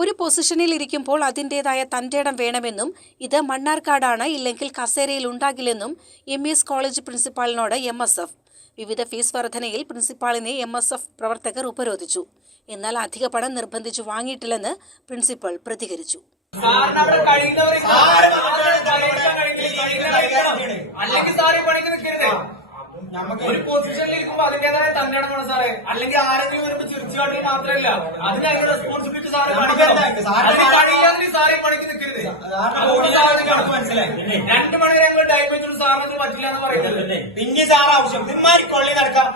ഒരു പൊസിഷനിൽ ഇരിക്കുമ്പോൾ അതിന്റെതായ തന്റെടം വേണമെന്നും ഇത് മണ്ണാർക്കാടാണ് ഇല്ലെങ്കിൽ കസേരയിൽ ഉണ്ടാകില്ലെന്നും എം എസ് കോളേജ് പ്രിൻസിപ്പാളിനോട് എം എസ് എഫ് വിവിധ ഫീസ് വർധനയിൽ പ്രിൻസിപ്പാളിനെ എം എസ് എഫ് പ്രവർത്തകർ ഉപരോധിച്ചു. എന്നാൽ അധിക പണം നിർബന്ധിച്ചു വാങ്ങിയിട്ടില്ലെന്ന് പ്രിൻസിപ്പൽ പ്രതികരിച്ചു. അല്ലെങ്കിൽ പണിക്ക് നിൽക്കരുത്. ഒരു പൊസിഷനിൽ ഇരിക്കുമ്പോ അതിന്റേതായ തന്നെയാണ് വേണം സാറേ. അല്ലെങ്കിൽ ആരെങ്കിലും വരുമ്പോ ചിരിച്ചു കാട്ടി മാത്രമല്ല. അതിനൊരു അതിന്റെ റെസ്പോൺസിബിലിറ്റി സാറ് കഴിയാതെ സാറേ പണിക്ക് നിൽക്കരുത് രണ്ട് മണി വരെ ഞങ്ങൾ ടൈം വെച്ചിട്ട് സാറിന് പറ്റില്ല എന്ന് പറയുന്നത്. പിന്നെ സാർ ആവശ്യം. ഇമാരി കൊള്ളി നടക്കാം.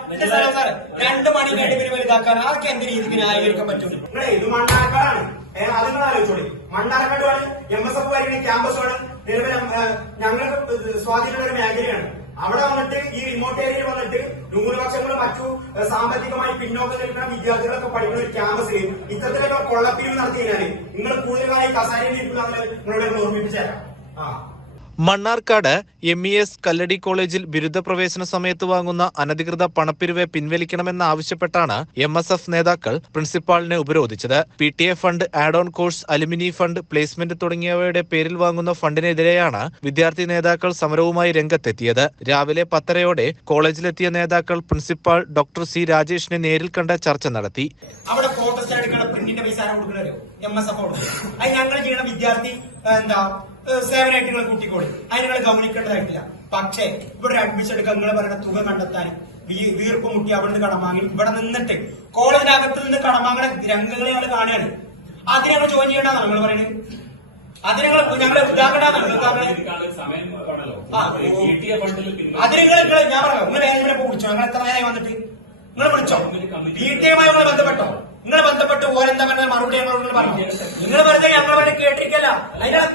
സാർ രണ്ട് മണി കഴിഞ്ഞ് പിന്നെ വലുതാക്കാൻ ആർക്ക് എന്ത് രീതിക്ക് ന്യായീകരിക്കാൻ പറ്റും? ഇത് മണ്ണാർക്കാടാണ്? ആലോചിച്ചോളി. മണ്ണാർക്കാടുമാണ് എം എസ് എഫ് വരികയാണ് ക്യാമ്പസ് നിലവിൽ ഞങ്ങൾക്ക് സ്വാധീനമുള്ള ഒരു മേഖലയാണ്. അവിടെ വന്നിട്ട് ഈ റിമോട്ട് ഏരിയയിൽ വന്നിട്ട് ന്യൂനപക്ഷങ്ങളും മറ്റു സാമ്പത്തികമായി പിന്നോക്കം നിൽക്കുന്ന വിദ്യാർത്ഥികളൊക്കെ പഠിക്കുന്ന ഒരു ക്യാമ്പസിൽ ഇത്തരത്തിലൊക്കെ കൊള്ളപ്പിരിവ് നടത്തി നിങ്ങൾ കൂടുതലായി കസാരയിൽ ഇരിക്കുന്ന നിങ്ങളോട് ആ. Mannarkkad M E S Kalladi കോളേജിൽ ബിരുദ പ്രവേശന സമയത്ത് വാങ്ങുന്ന അനധികൃത പണപ്പിരിവ് പിൻവലിക്കണമെന്നാവശ്യപ്പെട്ടാണ് എം എസ് എഫ് നേതാക്കൾ പ്രിൻസിപ്പാളിനെ ഉപരോധിച്ചത്. P T A fund add on course alumni fund placement തുടങ്ങിയവയുടെ പേരിൽ വാങ്ങുന്ന ഫണ്ടിനെതിരെയാണ് വിദ്യാർത്ഥി നേതാക്കൾ സമരവുമായി രംഗത്തെത്തിയത്. രാവിലെ പത്തരയോടെ കോളേജിലെത്തിയ നേതാക്കൾ പ്രിൻസിപ്പാൾ ഡോക്ടർ സി രാജേഷിനെ നേരിൽ കണ്ട ചർച്ച നടത്തി. ഞങ്ങൾ ചെയ്യണ വിദ്യാർത്ഥി എന്താ സേവനമായിട്ട് നിങ്ങൾ കൂട്ടിക്കോളി. അത് നിങ്ങൾ ഗവനിക്കേണ്ടതായിട്ടില്ല പക്ഷേ ഇവിടെ അഡ്മിഷൻ എടുക്കാൻ നിങ്ങൾ പറയുന്ന തുക കണ്ടെത്താൻ വീർപ്പ് മുട്ടി അവിടെ നിന്ന് കടം വാങ്ങി ഇവിടെ നിന്നിട്ട് കോളേജിനകത്ത് നിന്ന് കടം വാങ്ങുന്ന രംഗങ്ങളെ ഞങ്ങൾ കാണുകയാണ്. അതിന് ഞങ്ങൾ ജോയിൻ ചെയ്യണ്ടെന്ന് നിങ്ങൾ പറയുന്നത്. അതിന് ഞങ്ങൾ ഞങ്ങളെ ഇതാക്കണ്ടെന്നാണ് അതിന് നിങ്ങൾ ഞാൻ പറയാം നിങ്ങൾ ഞങ്ങൾ എത്ര നേരമായി വന്നിട്ട്? നിങ്ങൾ വിളിച്ചോ. പി ടി എമായി നിങ്ങൾ ബന്ധപ്പെട്ടോ? നിങ്ങൾ ബന്ധപ്പെട്ട് ഓരെന്താ പറഞ്ഞ മറുപടി ഞങ്ങളോട് പറഞ്ഞു? നിങ്ങൾ വെറുതെ ഞങ്ങൾ വേണ്ടി കേട്ടിരിക്കല്ല. അതിനാണ്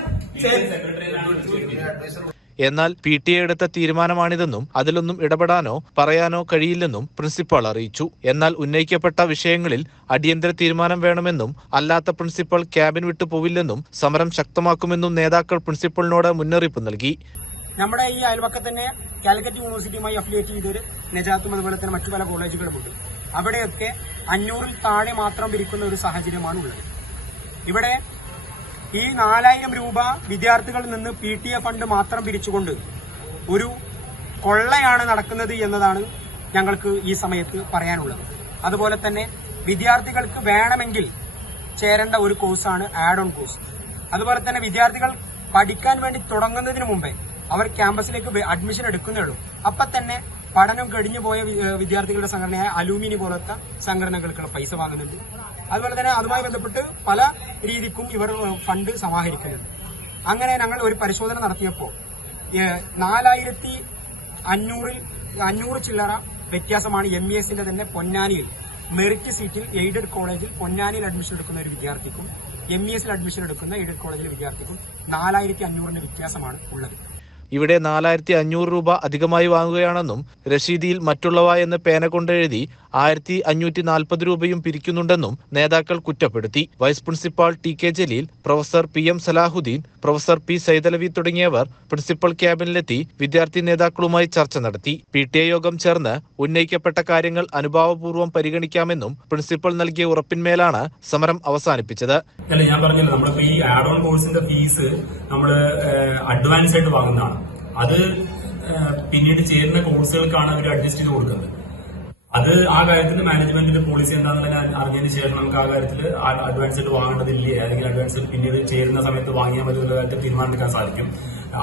എന്നാൽ പി ടി എ എടുത്ത തീരുമാനമാണിതെന്നും അതിലൊന്നും ഇടപെടാനോ പറയാനോ കഴിയില്ലെന്നും പ്രിൻസിപ്പാൾ അറിയിച്ചു. എന്നാൽ ഉന്നയിക്കപ്പെട്ട വിഷയങ്ങളിൽ അടിയന്തര തീരുമാനം വേണമെന്നും അല്ലാത്ത പ്രിൻസിപ്പൽ ക്യാബിൻ വിട്ടു പോവില്ലെന്നും സമരം ശക്തമാക്കുമെന്നും നേതാക്കൾ പ്രിൻസിപ്പളിനോട് മുന്നറിയിപ്പ് നൽകി. നമ്മുടെ ഈ അയൽവക്കത്ത് തന്നെ കാലിക്കറ്റ് യൂണിവേഴ്സിറ്റിയുമായി അഫിലിയേറ്റ് ചെയ്തൊരു നജാത്തും അതുപോലെ തന്നെ മറ്റു പല കോളേജുകളുമുണ്ട് അവിടെയൊക്കെ അഞ്ഞൂറിൽ താഴെ മാത്രം വിരിക്കുന്ന ഒരു സാഹചര്യമാണ് ഉള്ളത് ഇവിടെ ഈ നാലായിരം രൂപ വിദ്യാർത്ഥികളിൽ നിന്ന് പി ടി എ ഫണ്ട് മാത്രം പിരിച്ചുകൊണ്ട് ഒരു കൊള്ളയാണ് നടക്കുന്നത് എന്നതാണ് ഞങ്ങൾക്ക് ഈ സമയത്ത് പറയാനുള്ളത്. അതുപോലെ തന്നെ വിദ്യാർത്ഥികൾക്ക് വേണമെങ്കിൽ ചേരേണ്ട ഒരു കോഴ്സാണ് ആഡ് ഓൺ കോഴ്സ് അതുപോലെ തന്നെ വിദ്യാർത്ഥികൾ പഠിക്കാൻ വേണ്ടി തുടങ്ങുന്നതിന് മുമ്പേ അവർ ക്യാമ്പസിലേക്ക് അഡ്മിഷൻ എടുക്കുന്നേ ഉള്ളൂ. അപ്പൊ തന്നെ പഠനം കഴിഞ്ഞു പോയ വിദ്യാർത്ഥികളുടെ സംഘടനയായ അലൂമിനി പോലത്തെ സംഘടനകൾക്കുള്ള പൈസ വാങ്ങുന്നുണ്ട്. അതുപോലെ തന്നെ അതുമായി ബന്ധപ്പെട്ട് പല രീതിക്കും ഇവർ ഫണ്ട് സമാഹരിക്കുന്നുണ്ട്. അങ്ങനെ ഞങ്ങൾ ഒരു പരിശോധന നടത്തിയപ്പോൾ നാലായിരത്തി അഞ്ഞൂറിൽ അഞ്ഞൂറ് ചില്ലറ വ്യത്യാസമാണ് എം ഇ എസിന്റെ തന്നെ പൊന്നാനിയിൽ മെറിറ്റ് സീറ്റിൽ എയ്ഡഡ് കോളേജിൽ പൊന്നാനിയിൽ അഡ്മിഷൻ എടുക്കുന്ന ഒരു വിദ്യാർത്ഥിക്കും എം ഇ എസിൽ അഡ്മിഷൻ എടുക്കുന്ന എയ്ഡഡ് കോളേജിലെ വിദ്യാർത്ഥിക്കും നാലായിരത്തി അഞ്ഞൂറിന്റെ വ്യത്യാസമാണ് ഉള്ളത്. ഇവിടെ നാലായിരത്തി അഞ്ഞൂറ് രൂപ അധികമായി വാങ്ങുകയാണെന്നും രശീതിയിൽ മറ്റുള്ളവ എന്ന് പേന കൊണ്ടെഴുതി ആയിരത്തി അഞ്ഞൂറ്റി നാൽപ്പത് രൂപയും പിരിക്കുന്നുണ്ടെന്നും നേതാക്കൾ കുറ്റപ്പെടുത്തി. Vice principal T K Jaleel professor P M Salahuddin professor P Saithalavi തുടങ്ങിയവർ പ്രിൻസിപ്പൽ ക്യാബിനിലെത്തി വിദ്യാർത്ഥി നേതാക്കളുമായി ചർച്ച നടത്തി. പി ടി എ യോഗം ചേർന്ന് ഉന്നയിക്കപ്പെട്ട കാര്യങ്ങൾ അനുഭാവപൂർവം പരിഗണിക്കാമെന്നും പ്രിൻസിപ്പൽ നൽകിയ ഉറപ്പിന്മേലാണ് സമരം അവസാനിപ്പിച്ചത്. ഞാൻ പറഞ്ഞില്ല നമ്മളിപ്പോ ഈ ആഡ് ഓൺ കോഴ്സിന്റെ ഫീസ് നമ്മൾ അഡ്വാൻസ് ആയിട്ട് വാങ്ങുന്നതാണ്. അത് പിന്നീട് ചേരുന്ന കോഴ്സുകൾക്കാണ് അവർ അഡ്ജസ്റ്റ് ചെയ്ത് കൊടുക്കുന്നത്. അത് ആ കാര്യത്തിൽ മാനേജ്മെന്റിന്റെ പോളിസി എന്താണെന്ന് അറിഞ്ഞതിന് ശേഷം നമുക്ക് ആ കാര്യത്തിൽ അഡ്വാൻസ് ആയിട്ട് വാങ്ങേണ്ടതില്ലേ അല്ലെങ്കിൽ അഡ്വാൻസ് പിന്നീട് ചേരുന്ന സമയത്ത് വാങ്ങിയാൽ മതി എന്നുള്ള കാര്യത്തിൽ തീരുമാനമെടുക്കാൻ സാധിക്കും.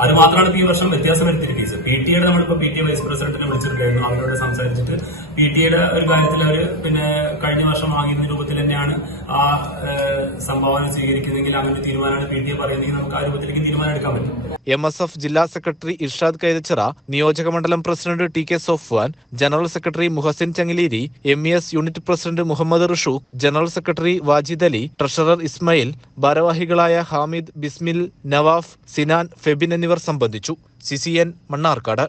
അത് മാത്രമാണ് ഈ വർഷം വ്യത്യാസം വരുത്തിയിട്ട് പി ടി എയുടെ നമ്മളിപ്പോ പി ടി വൈസ് പ്രസിഡന്റിനെ വിളിച്ചിട്ടുണ്ടായിരുന്നു. അവരോട് സംസാരിച്ചിട്ട് പി ടി എയുടെ ഒരു കാര്യത്തിൽ അവർ പിന്നെ കഴിഞ്ഞ വർഷം വാങ്ങിയിരുന്ന രൂപത്തിൽ തന്നെയാണ് ആ സംഭാവന സ്വീകരിക്കുന്നതെങ്കിൽ അങ്ങനെ തീരുമാനമാണ് പി ടി എ പറയുന്നതെങ്കിൽ നമുക്ക് ആ രൂപത്തിലേക്ക് തീരുമാനം എടുക്കാൻ പറ്റും. എം എസ് എഫ് ജില്ലാ സെക്രട്ടറി ഇർഷാദ് കൈതച്ചിറ നിയോജകമണ്ഡലം president T K Sofwan general secretary Muhasin Changaleri M E S unit president Muhammad Rushookh general secretary Wajid Ali treasurer Ismail ഭാരവാഹികളായ ഹാമിദ് ബിസ്മിൽ നവാഫ് സിനാൻ ഫെബിൻ എന്നിവർ സംബന്ധിച്ചു. C C N Mannarkkad.